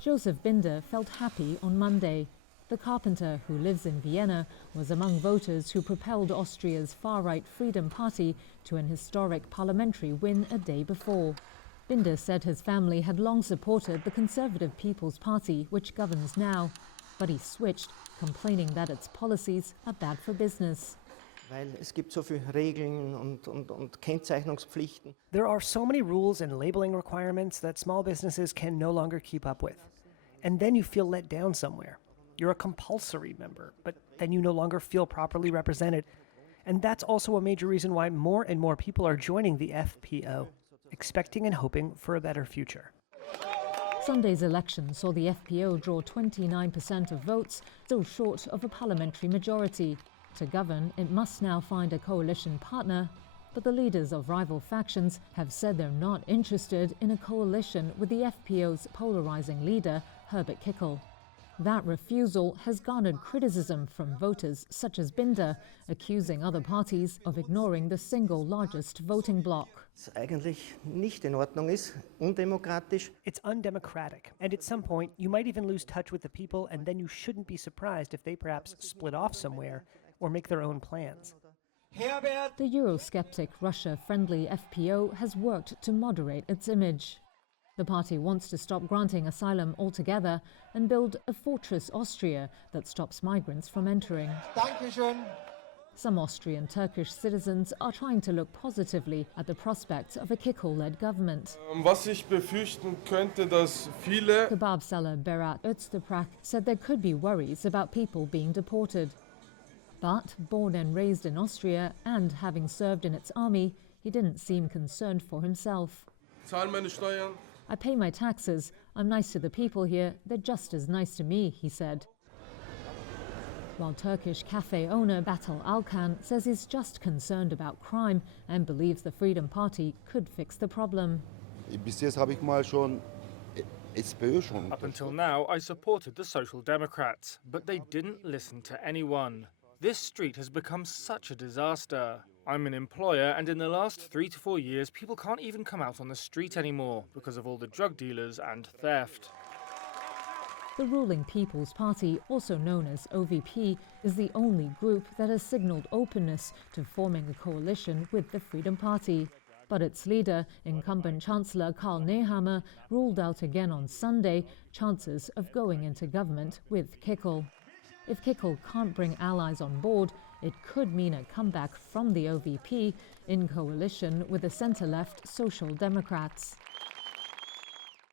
Joseph Binder felt happy on Monday. The carpenter, who lives in Vienna, was among voters who propelled Austria's far-right Freedom Party to an historic parliamentary win a day before. Binder said his family had long supported the Conservative People's Party, which governs now, but he switched, complaining that its policies are bad for business. Weil es gibt so viele Regeln und Kennzeichnungspflichten. There are so many rules and labeling requirements that small businesses can no longer keep up with. And then you feel let down somewhere. You're a compulsory member, but then you no longer feel properly represented. And that's also a major reason why more and more people are joining the FPO, expecting and hoping for a better future. Sunday's election saw the FPO draw 29% of votes, still short of a parliamentary majority. To govern, it must now find a coalition partner, but the leaders of rival factions have said they're not interested in a coalition with the FPO's polarizing leader, Herbert Kickl. That refusal has garnered criticism from voters such as Binder, accusing other parties of ignoring the single largest voting bloc. Was eigentlich nicht in Ordnung ist, undemokratisch. It's undemocratic, and at some point you might even lose touch with the people, and then you shouldn't be surprised if they perhaps split off somewhere or make their own plans. The Eurosceptic, Russia-friendly FPO has worked to moderate its image. The party wants to stop granting asylum altogether and build a fortress Austria that stops migrants from entering. Some Austrian Turkish citizens are trying to look positively at the prospects of a Kickl-led government. Was ich befürchten könnte, dass viele Kebab seller Berat Öztürk said there could be worries about people being deported. But, born and raised in Austria and having served in its army, he didn't seem concerned for himself. Zahl meine Steuern. I pay my taxes, I'm nice to the people here, they're just as nice to me, he said. While Turkish cafe owner Batal Alkan says he's just concerned about crime and believes the Freedom Party could fix the problem. Up until now, I supported the Social Democrats, but they didn't listen to anyone. This street has become such a disaster. I'm an employer, and in the last 3 to 4 years, people can't even come out on the street anymore because of all the drug dealers and theft. The ruling People's Party, also known as OVP, is the only group that has signalled openness to forming a coalition with the Freedom Party. But its leader, incumbent Chancellor Karl Nehammer, ruled out again on Sunday chances of going into government with Kickl. If Kickl can't bring allies on board, it could mean a comeback from the OVP in coalition with the centre-left Social Democrats.